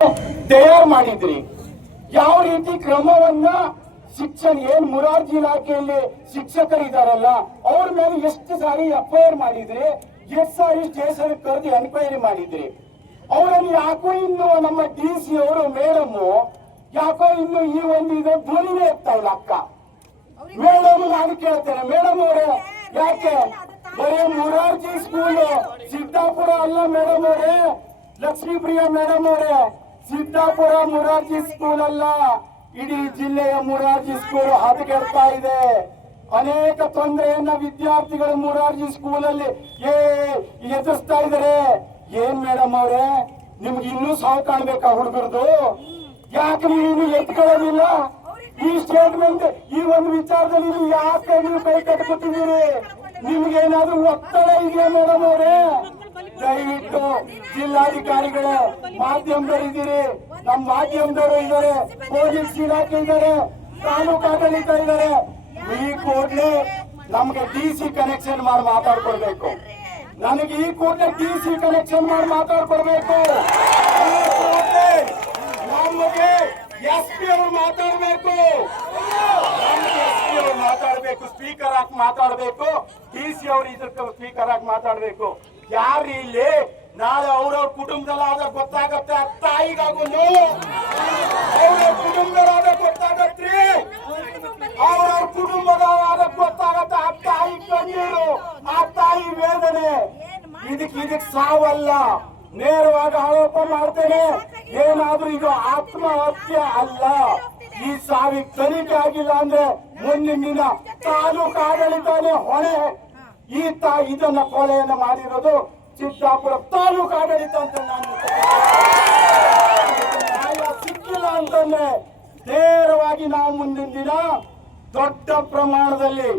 ತಯಾರು ಮಾಡಿದ್ರಿ. ಯಾವ ರೀತಿ ಕ್ರಮವನ್ನ ಶಿಕ್ಷಣ ಏನ್ ಮುರಾರ್ಜಿ ಇಲಾಖೆಯಲ್ಲಿ ಶಿಕ್ಷಕರಿದಾರಲ್ಲ ಅವ್ರ ಮೇಲೆ ಎಷ್ಟು ಸಾರಿ FIR ಮಾಡಿದ್ರಿ, ಎಷ್ಟು ಸಾರಿ ಸ್ಟೇಷನ್ ಕರೆದು ಎನ್ಕ್ವೈರಿ ಮಾಡಿದ್ರಿ. ಅವರಲ್ಲಿ ಯಾಕೋ ಇನ್ನು ನಮ್ಮ DC ಅವರು ಮೇಡಮ್ ಯಾಕೋ ಇನ್ನು ಈ ಒಂದು ಇದು ಧ್ವನಿನೇ ಇರ್ತಾವಲ್ಲ ಅಕ್ಕ ಮೇಡಮ್. ನಾನು ಕೇಳ್ತೇನೆ ಮೇಡಮ್ ಅವರೇ, ಯಾಕೆ ಬರೀ ಮುರಾರ್ಜಿ ಸ್ಕೂಲು ಸಿದ್ದಾಪುರ ಅಲ್ಲ ಮೇಡಮ್ ಅವರೇ, ಲಕ್ಷ್ಮೀಪ್ರಿಯ ಮೇಡಮ್ ಅವರೇ, ಸಿದ್ದಾಪುರ ಮುರಾರ್ಜಿ ಸ್ಕೂಲ್ ಅಲ್ಲ, ಇಡೀ ಜಿಲ್ಲೆಯ ಮುರಾರ್ಜಿ ಸ್ಕೂಲ್ ಹದಗೆಡ್ತಾ ಇದೆ. ಅನೇಕ ತೊಂದರೆಯನ್ನ ವಿದ್ಯಾರ್ಥಿಗಳು ಮುರಾರ್ಜಿ ಸ್ಕೂಲಲ್ಲಿ ಎದುರಿಸ್ತಾ ಇದ್ದಾರೆ. ಏನ್ ಮೇಡಮ್ ಅವರೇ, ನಿಮ್ಗೆ ಇನ್ನೂ ಸಾವು ಕಾಣ್ಬೇಕಾ ಹುಡುಗರದು? ಯಾಕೆ ನೀವು ಎತ್ಕೊಳ್ಳೋದಿಲ್ಲ? ಈ ಸ್ಟೇಟ್ಮೆಂಟ್ ಈ ಒಂದು ವಿಚಾರದಲ್ಲಿ ನೀವು ಯಾಕೆ ನೀವು ಕೈ ಕಟ್ಕೊತಿದ್ದೀರಿ? ನಿಮ್ಗೇನಾದ್ರೂ ಒತ್ತಡ ಇದೆಯಾ ಮೇಡಮ್ ಅವರೇ? ದಯವಿಟ್ಟು ಜಿಲ್ಲಾಧಿಕಾರಿಗಳೇ, ಮಾಧ್ಯಮದವರಿದ್ದೀರಿ, ನಮ್ಮ ಮಾಧ್ಯಮದವರು ಇದ್ದಾರೆ, ಪೊಲೀಸ್ ಇಲಾಖೆ ಇದ್ದಾರೆ, ತಾಲೂಕು ಆಡಳಿತ ಇದ್ದಾರೆ, ಈ ಕೂಡಲೇ ನಮ್ಗೆ DC ಕನೆಕ್ಷನ್ ಮಾಡಿ ಮಾತಾಡ್ಕೊಡ್ಬೇಕು. ನನಗೆ ಈ ಕೂಡಲೇ DC ಕನೆಕ್ಷನ್ ಮಾಡಿ ಮಾತಾಡ್ಕೊಡ್ಬೇಕು. ನಮಗೆ SP ಅವರು ಮಾತಾಡ್ಬೇಕು, SP ಅವರು ಮಾತಾಡ್ಬೇಕು, ಸ್ಪೀಕರ್ ಆಗಿ ಮಾತಾಡ್ಬೇಕು, DC ಅವರು ಇದಕ್ಕೆ ಸ್ಪೀಕರ್ ಆಗಿ ಮಾತಾಡ್ಬೇಕು. ಯಾರು ಇಲ್ಲಿ ನಾಳೆ ಅವ್ರವ್ರ ಕುಟುಂಬದಲ್ಲಾದ ಗೊತ್ತಾಗತ್ತೆ, ಆ ತಾಯಿಗಾಗೊಂದು ಅವ್ರವ್ರ ಕುಟುಂಬದಲ್ಲಾದ ಗೊತ್ತಾಗತ್ರಿ, ಅವ್ರವ್ರ ಕುಟುಂಬದಲ್ಲಾದ ಗೊತ್ತಾಗತ್ತೆ. ಆ ತಾಯಿ ಕಣ್ಣೀರು, ಆ ತಾಯಿ ವೇದನೆ, ಇದಕ್ಕೆ ಸಾವಲ್ಲ. ನೇರವಾಗಿ ಆರೋಪ ಮಾಡ್ತೇನೆ, ಏನಾದ್ರೂ ಇದು ಆತ್ಮಹತ್ಯೆ ಅಲ್ಲ. ಈ ಸಾವಿಗೆ ತನಿಖೆ ಆಗಿಲ್ಲ ಅಂದ್ರೆ ಮುಂದಿನ ದಿನ ತಾಲೂಕು ಆಡಳಿತನೇ ಹೊಣೆ. ಇದನ್ನ ಕೊಲೆಯನ್ನ ಮಾಡಿರೋದು ಸಿದ್ದಾಪುರ ತಾಲೂಕು ಆಡಳಿತ ಅಂತ ನಾನು ನ್ಯಾಯ ಸಿಕ್ಕಿಲ್ಲ ಅಂತಂದ್ರೆ ನೇರವಾಗಿ ನಾವು ಮುಂದಿನ ದಿನ ದೊಡ್ಡ ಪ್ರಮಾಣದಲ್ಲಿ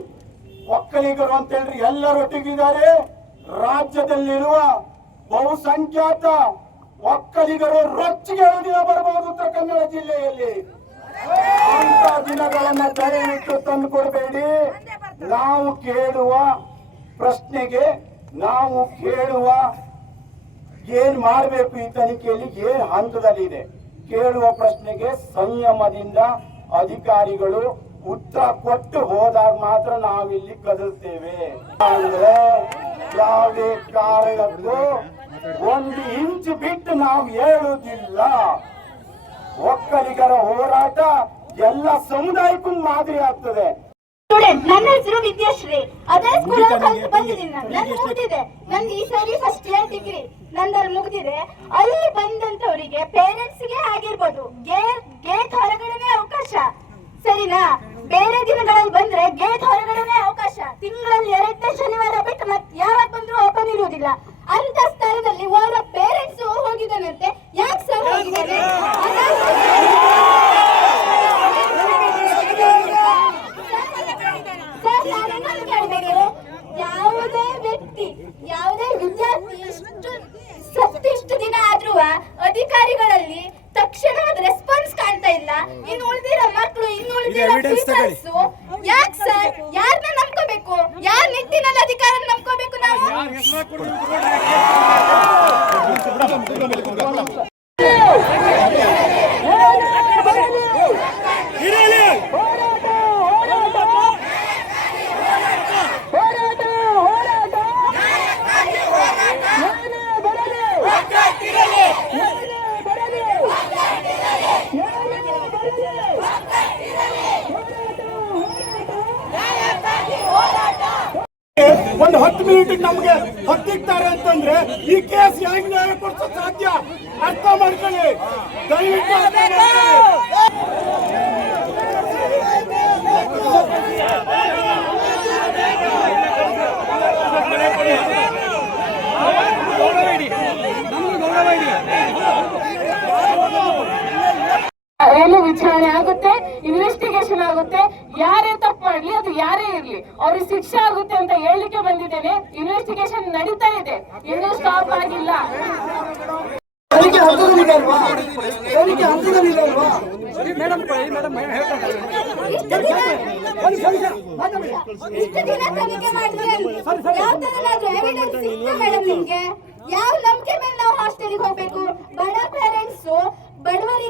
ಒಕ್ಕಲಿಗರು ಅಂತ ಹೇಳ್ರಿ ಎಲ್ಲರೊಟ್ಟಿಗಿದ್ದಾರೆ. ರಾಜ್ಯದಲ್ಲಿರುವ ಬಹುಸಂಖ್ಯಾತ ಒಕ್ಕಲಿಗರು ರೊಚ್ಚಿಗೆ ದಿನ ಬರಬಹುದು ಉತ್ತರ ಕನ್ನಡ ಜಿಲ್ಲೆಯಲ್ಲಿ. ಅಂತ ದಿನಗಳನ್ನ ದಯವಿಟ್ಟು ತಂದು ಕೊಡಬೇಡಿ. ನಾವು ಕೇಳುವ ಪ್ರಶ್ನೆಗೆ, ನಾವು ಕೇಳುವ ಏನ್ ಮಾಡಬೇಕು ಈ ತನಿಖೆಯಲ್ಲಿ ಏನ್ ಹಂತದಲ್ಲಿದೆ, ಕೇಳುವ ಪ್ರಶ್ನೆಗೆ ಸಂಯಮದಿಂದ ಅಧಿಕಾರಿಗಳು ಉತ್ತರ ಕೊಟ್ಟು ಹೋದಾಗ ಮಾತ್ರ ನಾವಿಲ್ಲಿ ಕದಲ್ತೇವೆ. ಅಂದ್ರೆ ಯಾವುದೇ ಕಾರಣಕ್ಕೂ 1 ಇಂಚ್ ಬಿಟ್ಟು ನಾವು ಹೇಳುವುದಿಲ್ಲ. ಒಕ್ಕಲಿಗರ ಹೋರಾಟ ಎಲ್ಲ ಸಮುದಾಯಕ್ಕೂ ಮಾದರಿ ಆಗ್ತದೆ. ನನ್ನ ಹೆಸರು ವಿದ್ಯಾಶ್ರೀ. ಅದೇ ಸ್ಕೂಲ್ ಕಲಿತು ಬಂದಿದ್ದೀನಿ. ನಂದು ಮುಗಿದಿದೆ, ನಂದು ಈ ಸಾರಿ ಫಸ್ಟ್ ಇಯರ್ ಡಿಗ್ರಿ ನಂದಲ್ಲಿ ಮುಗಿದಿದೆ. ಅಲ್ಲಿ ಬಂದಂತವರಿಗೆ ಪೇರೆಂಟ್ಸ್ಗೆ ಆಗಿರ್ಬೋದು ಗೇಟ್ ಹೊರಗಡೆನೆ ಅವಕಾಶ, ಸರಿನಾ? ಬೇರೆ ದಿನಗಳಲ್ಲಿ ಬಂದ್ರೆ ಗೇಟ್ ಹೊರಗಡೆನೆ ಅವಕಾಶ. ತಿಂಗಳಲ್ಲಿ 2ನೇ ಶನಿವಾರ ಬಿಟ್ಟು ಮತ್ತೆ ಯಾವಾಗ ಬಂದ್ರು ಓಪನ್ ಇರುವುದಿಲ್ಲ. ಅಂತ ಸ್ಥಳದಲ್ಲಿ ಅವರ ಪೇರೆಂಟ್ಸ್ ಹೋಗಿದ್ದಾನಂತೆ. ಯಾಕೆ ಸರ್ ಹೋಗಿದ್ದಾನೆ? ಯಾವುದೇ ವ್ಯಕ್ತಿ, ಯಾವುದೇ ವಿದ್ಯಾರ್ಥಿ ಇಷ್ಟು ದಿನ ಆದ್ರೂ ಅಧಿಕಾರಿಗಳಲ್ಲಿ ತಕ್ಷಣ ರೆಸ್ಪಾನ್ಸ್ ಕಾಣ್ತಾ ಇಲ್ಲ. ಇನ್ನು ಉಳಿದಿರೋ ಮಕ್ಕಳು, ಇನ್ನು ಉಳಿದಿರೋ ಟೀಚರ್ಸ್, ಯಾಕೆ ಸರ್? ಯಾರನ್ನ ನಂಬ್ಕೋಬೇಕು? ಯಾರ ನಿಟ್ಟಿನಲ್ಲಿ ಅಧಿಕಾರ ನಂಬ್ಕೋಬೇಕು ನಾವು? ಒಂದು 10 ಮಿನಿಟ್ ನಮ್ಗೆ ಹತ್ತಿಕ್ತಾರೆ ಅಂತಂದ್ರೆ ಈ ಕೇಸ್ ಹೆಂಗ್ ನ್ಯಾಯ ಕೊಡ್ಸೋಕ್ ಸಾಧ್ಯ? ಅರ್ಥ ಮಾಡ್ಕೊಳ್ಳಿ ದಯವಿಟ್ಟು. ಏನು ವಿಚಾರಣೆ ಆಗುತ್ತೆ, ಇನ್ವೆಸ್ಟಿಗೇಷನ್ ಆಗುತ್ತೆ. ಯಾರೇ ತಪ್ಪು ಮಾಡ್ಲಿ, ಅದು ಯಾರೇ ಇರ್ಲಿ, ಅವ್ರಿಗೆ ಶಿಕ್ಷೆ ಆಗುತ್ತೆ ಅಂತ ಹೇಳಲಿಕ್ಕೆ ಬಂದಿದ್ದೇನೆ. ಇನ್ವೆಸ್ಟಿಗೇಷನ್ ನಡೀತಾ ಇದೆ, ಇನ್ನೂ ಸ್ಟಾಪ್ ಆಗಿಲ್ಲ. ಯಾವ ನಂಬಿಕೆ ಮೇಲೆ ನಾವು ಹಾಸ್ಟೆಲ್ಗೆ ಹೋಗ್ಬೇಕು? ಬಡ ಪೇರೆಂಟ್ಸ್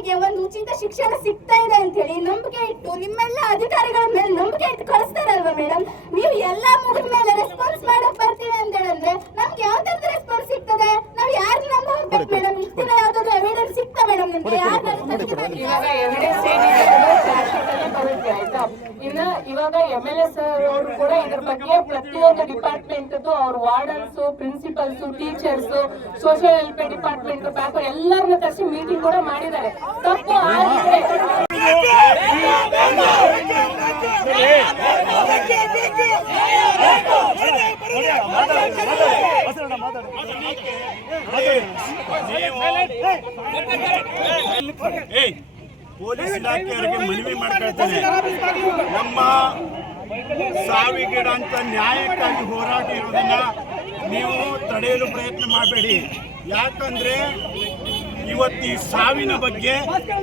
ಮಕ್ಕಳಿಗೆ ಒಂದು ಉಚಿತ ಶಿಕ್ಷಣ ಸಿಗ್ತಾ ಇದೆ ಅಂತ ಹೇಳಿ ನಂಬಿಕೆ ಇಟ್ಟು ನಿಮ್ಮೆಲ್ಲ ಅಧಿಕಾರಿಗಳ ಮೇಲೆ ನಂಬಿಕೆ ಇಟ್ಟು ಕಳಿಸ್ತಾರಲ್ವಾ ಮೇಡಮ್? ನೀವು ಎಲ್ಲಾ ಮುಗಿದ ಮೇಲೆ ರೆಸ್ಪಾನ್ಸ್ ಮಾಡಕ್ ಬರ್ತೀವಿ ಅಂತ ಹೇಳಿದ್ರೆ ನಮ್ಗೆ ಯಾವ ತರದ ರೆಸ್ಪಾನ್ಸ್ ಸಿಗ್ತದೆ? ನಾವ್ ಯಾರನ್ನ ನಂಬಬೇಕು ಮೇಡಮ್? ಇಷ್ಟು ದಿನ ಯಾವ್ದಾದ್ರು ಎವಿಡೆನ್ಸ್ ಸಿಗ್ತಾ ಮೇಡಮ್ ನಿಮ್ಗೆ? ಇವಾಗ ಎವಿಡೆನ್ಸ್ ಬರುತ್ತೆ ಆಯ್ತಾ. ಇನ್ನ ಇವಾಗ MLS ಅವರು ಕೂಡ ಇದ್ರ ಬಗ್ಗೆ ಪ್ರತಿಯೊಂದು ಡಿಪಾರ್ಟ್ಮೆಂಟ್ ಅವ್ರ wardens, principles, teachers, social welfare department bank ಎಲ್ಲರನ್ನ ಕರೆಸಿ ಮೀಟಿಂಗ್ ಕೂಡ ಮಾಡಿದ್ದಾರೆ. ತಪ್ಪು ಆಗಿದ್ರೆ ಪೊಲೀಸ್ ಇಲಾಖೆಯವರಿಗೆ ಮನವಿ ಮಾಡ್ಕೊಳ್ತೇನೆ, ನಮ್ಮ ಸಾವಿಗೀಡಂತ ನ್ಯಾಯಕ್ಕಾಗಿ ಹೋರಾಟ ಇರೋದನ್ನ ನೀವು ತಡೆಯಲು ಪ್ರಯತ್ನ ಮಾಡಬೇಡಿ. ಯಾಕಂದ್ರೆ ಇವತ್ತು ಈ ಸಾವಿನ ಬಗ್ಗೆ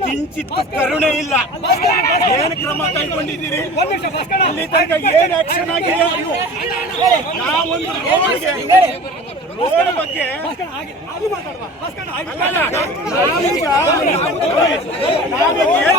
ಕಿಂಚಿತ್ ಕರುಣೆ ಇಲ್ಲ. ಏನು ಕ್ರಮ ಕೈಗೊಂಡಿದ್ದೀರಿ? ಇಲ್ಲಿ ತನಕ ಏನು ಆಕ್ಷನ್ ಆಗಿದೆ? ನಾವೊಂದು ರೋಡ್ ಬಗ್ಗೆ ನಾವೀಗ